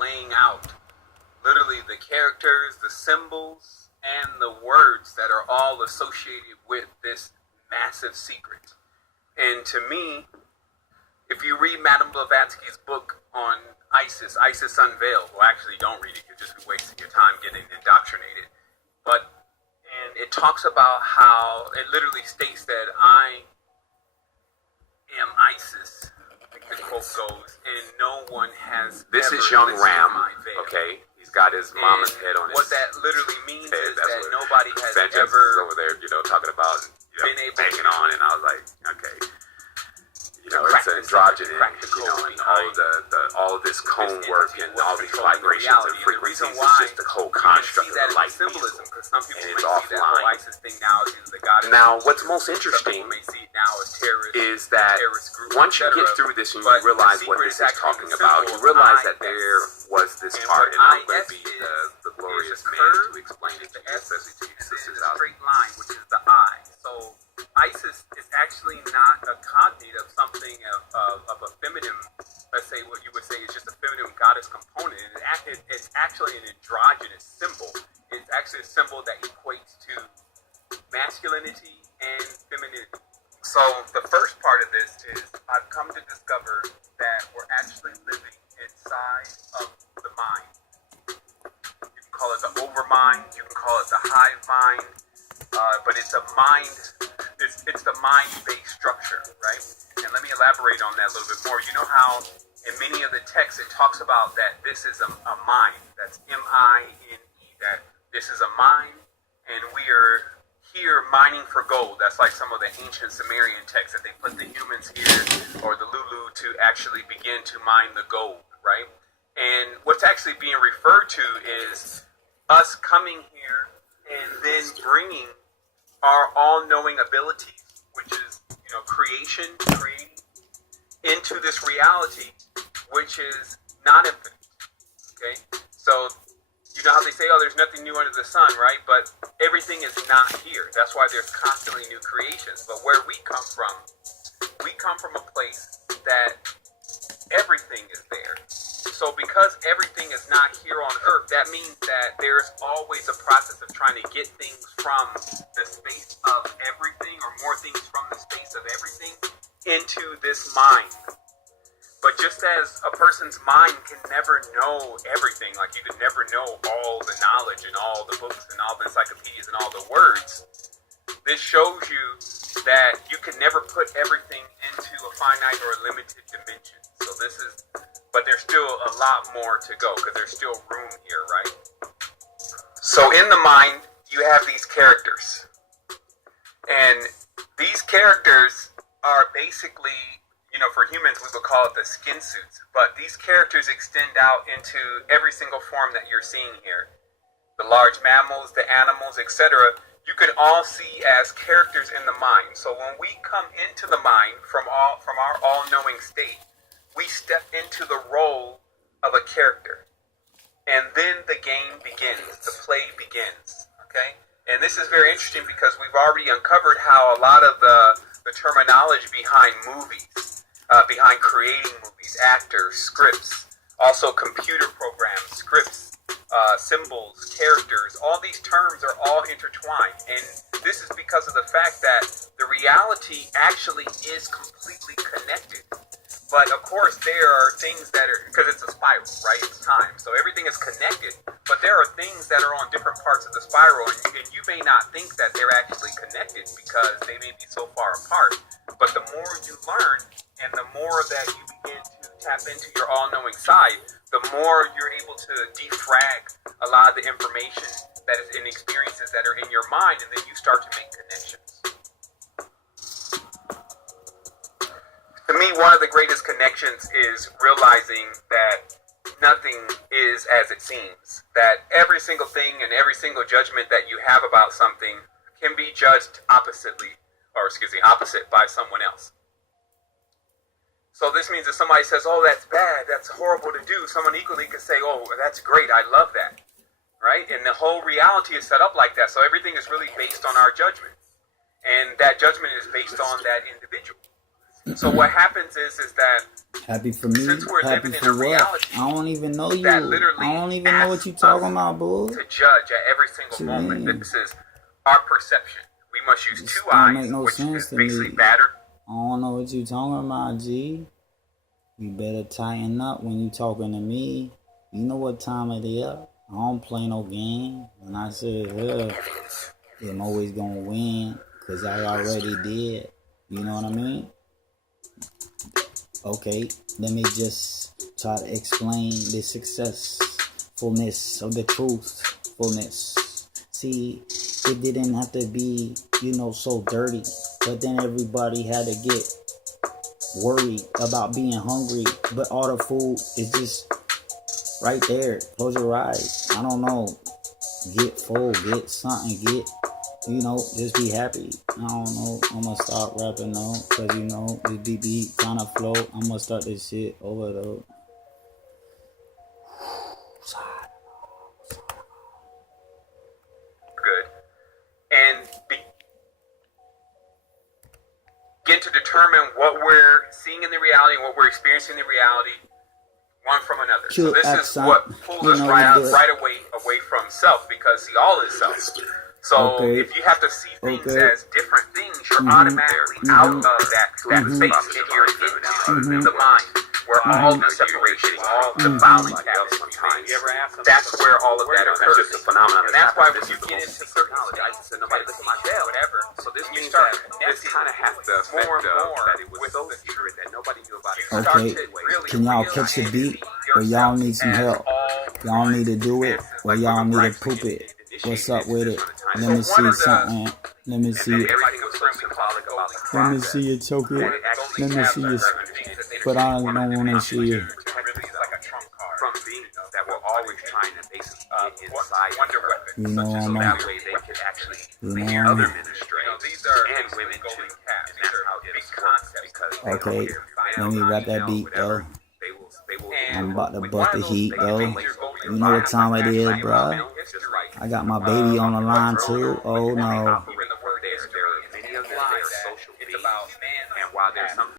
laying out literally the characters, the symbols, and the words that are all associated with this massive secret. And to me, if you read Madame Blavatsky's book on ISIS, ISIS Unveiled, well, actually, don't read it. You'll just be wasting your time getting indoctrinated. And it talks about how it literally states that I am ISIS, like the quote goes, and no one has. This is young Ram, okay? He's got his mama's head on his. What that literally means head, is that nobody has ever over there, talking about been able banging to on, and I was like, okay. It's androgynous, and all of this cone work and all these vibrations and frequencies. It's just the whole construct of the light symbolism, because some people and may it's see that whole offline. ISIS thing now as the goddess. Now, what's most interesting may see it now as terrorist, is that group, once you get through this and you realize what this is talking about, you realize that there was this part, and I'm going to be the glorious man to explain it to you, especially to you sisters a out there. straight line, which is the eye. So ISIS is actually not a cognate of something of a feminine, let's say what you would say is just a feminine goddess component. It's actually an androgynous symbol. It's actually a symbol that equates to masculinity and femininity. So the first part of this is I've come to discover that we're actually living inside of the mind. You can call it the overmind, you can call it the hive mind, but it's a mind, it's the mind-based structure, right? And let me elaborate on that a little bit more. You know how in many of the texts it talks about that this is a mind, that's M-I-N-E, that this is a mind, and we are here mining for gold. That's like some of the ancient Sumerian texts that they put the humans here, or the Lulu, to actually begin to mine the gold, right? And what's actually being referred to is us coming here and then bringing our all-knowing abilities, which is, creating into this reality, which is not infinite, okay? So, you know how they say, there's nothing new under the sun, right? But everything is not here. That's why there's constantly new creations. But where we come from a place that everything is there. So because everything is not here on earth, that means that there's always a process of trying to get things from the space of everything, or more things from the space of everything, into this mind. But just as a person's mind can never know everything, like you could never know all the knowledge and all the books and all the encyclopedias and all the words, this shows you that you can never put everything into a finite or a limited dimension. So but there's still a lot more to go, because there's still room here, right? So in the mind, you have these characters. And these characters are basically, for humans, we would call it the skin suits. But these characters extend out into every single form that you're seeing here. The large mammals, the animals, etc., you could all see as characters in the mind. So when we come into the mind from our all-knowing state, we step into the role of a character. And then the game begins, the play begins, okay? And this is very interesting because we've already uncovered how a lot of the terminology behind movies, behind creating movies, actors, scripts, also computer programs, scripts, symbols, characters, all these terms are all intertwined. And this is because of the fact that the reality actually is completely connected. But of course, there are things that are, because it's a spiral, right? It's time. So everything is connected. But there are things that are on different parts of the spiral, and you may not think that they're actually connected because they may be so far apart. But the more you learn, and the more that you begin to tap into your all-knowing side, the more you're able to defrag a lot of the information that is in experiences that are in your mind, and then you start to make connections. To me, one of the greatest connections is realizing that nothing is as it seems. That every single thing and every single judgment that you have about something can be judged opposite by someone else. So this means if somebody says, oh, that's bad, that's horrible to do, someone equally could say, oh, that's great, I love that, right? And the whole reality is set up like that, so everything is really based on our judgment. And that judgment is based on that individual. So what happens is that happy for me, since we're happy living for in a what? reality I don't even know you. that literally I don't even know what you talking about, boy. to judge at every single moment, this is our perception. We must use This two don't eyes, make no which sense is to basically me. battered. I don't know what you talking about, G. You better tighten up when you talking to me. You know what time it is. I don't play no game. And I said, well, I'm always gonna win, cause I already did. You know what I mean? Okay, let me just try to explain the successfulness of the truthfulness. See, it didn't have to be, so dirty. But then everybody had to get worried about being hungry. But all the food is just right there. Close your eyes. I don't know. Get full, get something, just be happy. I don't know. I'm gonna start rapping now, cause this beat kind of flow. I'm gonna start this shit over though. Good. And begin to determine what we're seeing in the reality, what we're experiencing in the reality, one from another. So this is what pulls us right away from self, because see, all is self. So if you have to see things as different things, you're automatically out of that space, and you're into the mind, where all the separation, all the violence happens. That's where all of that occurs. It's just a phenomenon. And that's why when you get into certain states, nobody look at my jail, whatever, so this you means start that this kind of has the effect more and more that it was so secret that nobody knew about it. Okay, can y'all catch the beat, or y'all need some help? Y'all need to do it, or y'all need to poop it? What's up with it? Let me see something. Let me see it. Let me see you choke it. Let me see you. But I don't want to see it. From beings that were always trying to basically get inside You know so I'm that on. way they could actually You lead know other I'm ministries and women too. And that's how it is. Because Okay, let me rap that beat though. I'm about to bust the heat though. You know what time it is, bro? I got my baby on the line too. Oh no. Many of them are social beings, and while there's some